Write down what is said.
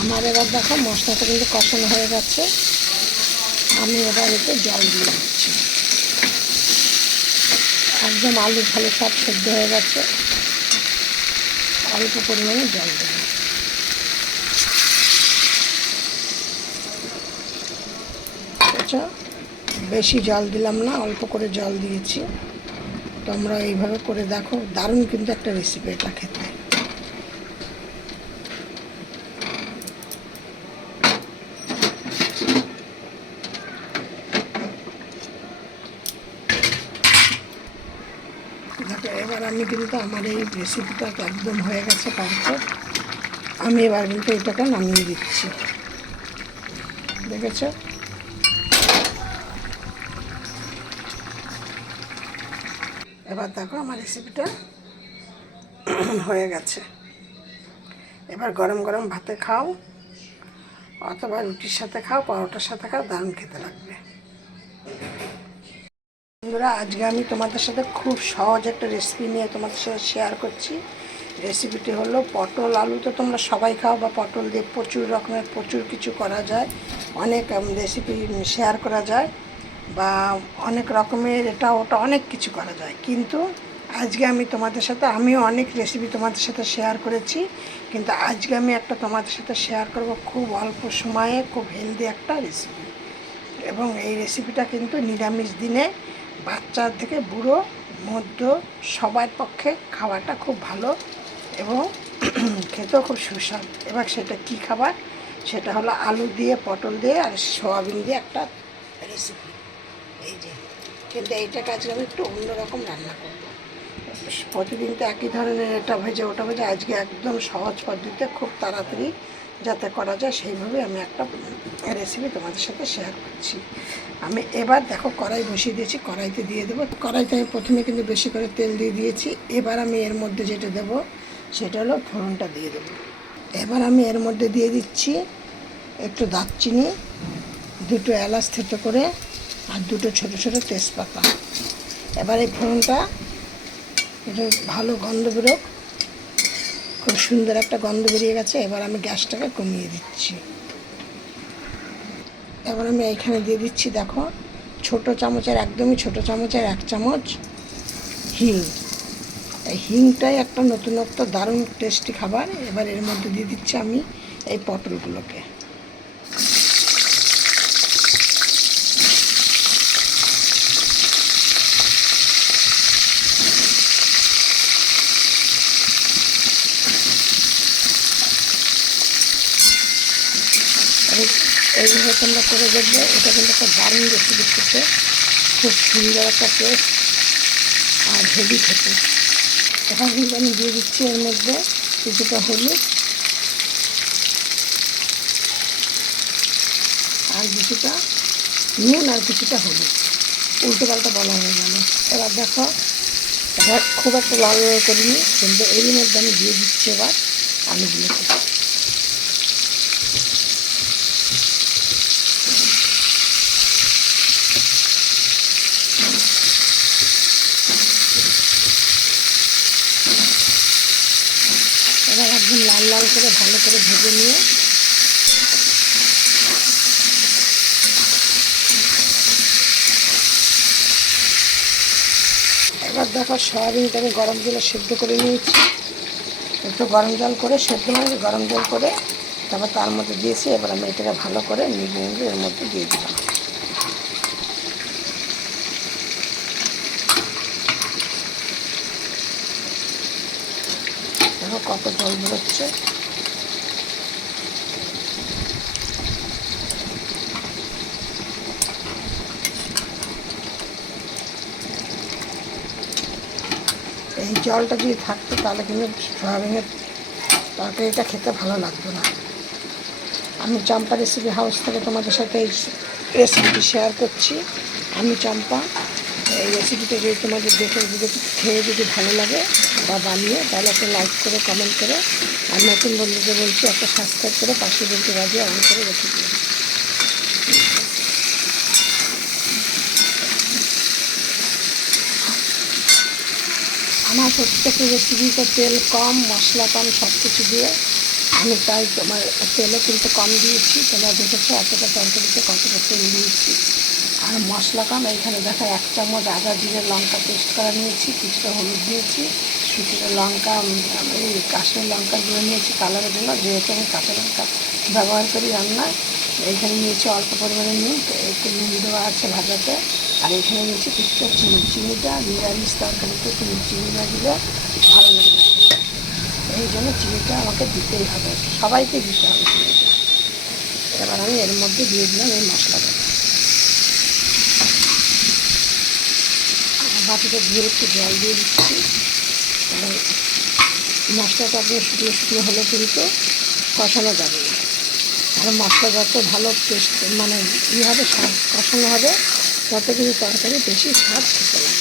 আমার এবার দেখো মশলাটা কিন্তু কষানো হয়ে গেছে। আমি এবার এতে জল দিয়ে দিচ্ছি। একদম আলু ভালো সব সেদ্ধ হয়ে গেছে, অল্প পরিমাণে জল দেব। আচ্ছা, বেশি জল দিলাম না, অল্প করে জল দিয়েছি। তোমরা এইভাবে করে দেখো, দারুণ কিন্তু একটা রেসিপি এটা খেতে। দেখো এবার আমি কিন্তু আমার এই রেসিপিটা একদম হয়ে গেছে পারফেক্ট। আমি এবার কিন্তু এটাকে নামিয়ে দিচ্ছি। দেখেছো? এবার দেখো আমার রেসিপিটা হয়ে গেছে। এবার গরম গরম ভাতে খাও, অথবা রুটির সাথে খাও, পরোটার সাথে খাও, দারুণ খেতে লাগবে। বন্ধুরা, আজকে আমি তোমাদের সাথে খুব সহজ একটা রেসিপি নিয়ে তোমাদের সাথে শেয়ার করছি। রেসিপিটি হলো পটল আলু। তো তোমরা সবাই খাও, বা পটল দিয়ে প্রচুর রকমের প্রচুর কিছু করা যায়, অনেক রেসিপি শেয়ার করা যায়, বা অনেক রকমের এটা ওটা অনেক কিছু করা যায়। কিন্তু আজকে আমি তোমাদের সাথে, আমিও অনেক রেসিপি তোমাদের সাথে শেয়ার করেছি, কিন্তু আজকে আমি একটা তোমাদের সাথে শেয়ার করব খুব অল্প সময়ে খুব হেলদি একটা রেসিপি। এবং এই রেসিপিটা কিন্তু নিরামিষ দিনে বাচ্চা থেকে বুড়ো মধ্য সবার পক্ষে খাওয়াটা খুব ভালো, এবং খেতেও খুব সুস্বাদু। এবার সেটা কি খাবার? সেটা হলো আলু দিয়ে, পটল দিয়ে আর সয়াবিন দিয়ে একটা রেসিপি। এই যে, কিন্তু এইটাকে আজকে আমি একটু অন্যরকম রান্না করব। প্রতিদিন তো একই ধরনের এটা ভেজে ওটা ভেজে, আজকে একদম সহজ পদ্ধতিতে খুব তাড়াতাড়ি যাতে করা যায় সেইভাবে আমি একটা রেসিপি তোমাদের সাথে শেয়ার করছি। আমি এবার দেখো কড়াই বসিয়ে দিয়েছি, কড়াইতে দিয়ে দেবো। কড়াইতে আমি প্রথমে কিন্তু বেশি করে তেল দিয়ে দিয়েছি। এবার আমি এর মধ্যে যেটা দেবো সেটা হলো ফোড়নটা দিয়ে দেবো। এবার আমি এর মধ্যে দিয়ে দিচ্ছি একটু দারচিনি, দুটো এলাচ থেতো করে, আর দুটো ছোটো ছোটো তেজপাতা। এবার এই ফোড়নটা একটু ভালো গন্ধ বেরোক, খুব সুন্দর একটা গন্ধ বেরিয়ে গেছে। এবার আমি গ্যাসটাকে কমিয়ে দিচ্ছি। এবার আমি এইখানে দিয়ে দিচ্ছি দেখো ছোটো চামচের, একদমই ছোটো চামচের 1 চামচ হিং। এই হিংটাই একটা নতুনত্ব দারুণ টেস্টি খাবার। এবার এর মধ্যে দিয়ে দিচ্ছি আমি এই পটলগুলোকে। এইভাবে তোমরা করে দেখবে, এটা কিন্তু একটা দারুণ রেসিপি খেতে, খুব সুন্দর একটা টেস্ট আর হেভি খেতে। এখন কিন্তু আমি দিয়ে দিচ্ছি এর মধ্যে কিছুটা হলুদ আর কিছুটা নুন আর কিছুটা হলুদ, উল্টো পাল্টা বলা হয়ে গেল। এবার দেখো, এটা খুব একটা লাল লাল করিনি, কিন্তু এর মধ্যে আমি দিয়ে দিচ্ছি এবার আলুগুলোকে। এবার একদম লাল লাল করে ভালো করে ভেজে নিয়ে এবার দেখো সয়াবিনটা আমি গরম জলে সেদ্ধ করে নিয়েছি। একটু গরম জল করে সেদ্ধ, মানে গরম জল করে তারপর তার মধ্যে দিয়েছি। এবার আমি এটাকে ভালো করে নিজে নিজে এর মধ্যে দিয়ে দিলাম। দেখো কত জল বেরোচ্ছে। এই জলটা যদি থাকতো তাহলে কিন্তু সয়াবিনের তরকারিটা খেতে ভালো লাগতো না। আমি চম্পা রেসিপি হাউস থেকে তোমাদের সাথে এই রেসিপিটি শেয়ার করছি। আমি চম্পা। এই রেসিপিটা যদি তোমাদের দেখে যদি খেয়ে যদি ভালো লাগে বা বানিয়ে, তাহলে একটা লাইক করে কমেন্ট করে, আর নতুন বন্ধুদের বলছি একটা সাবস্ক্রাইব করে পাশে বলতে বাজিয়ে অন করে রেখে দিই। আমার প্রত্যেকটা রেসিপিতে তেল কম, মশলা কম, সব কিছু দিয়ে আমি তাই তোমার তেলও কিন্তু কম দিয়েছি, তোমরা দেখেছো এতটা তরকারিতে কতটা তেল দিয়েছি। আর মশলা কম, এইখানে দেখা 1 চামচ আদা জিরে লঙ্কা পেস্ট করা নিয়েছি, কিছুটা হলুদ দিয়েছি, কিছুটা লঙ্কা আমি কাশ্মীর লঙ্কা গুঁড়ো নিয়েছি কালারের জন্য, যেহেতু আমি কাঁচা লঙ্কা ব্যবহার করি রান্নায়। এইখানে নিয়েছি অল্প পরিমাণে নুন, একটু নুন দেওয়া আছে ভাজাতে। আর এখানে নিয়েছি কিছুটা চিনিটা নিরামিষ তরকারিতে চিনি না দিলে ভালো লাগে না, এই জন্য চিনিটা আমাকে দিতেই হবে, সবাইকে দিতে হবে চিনিটা। এবার আমি এর মধ্যে দিয়ে দিলাম এই মশলাটা, বাটিটা দিয়ে একটু জল দিয়ে দিচ্ছি। এবার মশলাটা আপনার শুকনো শুকনো হলে কিন্তু কষানো যাবে না, আর মশলা যত ভালো পেস্ট মানে হবে স্বাদ কষানো হবে, তত কিন্তু তরকারি বেশি স্বাদ খেতে লাগে।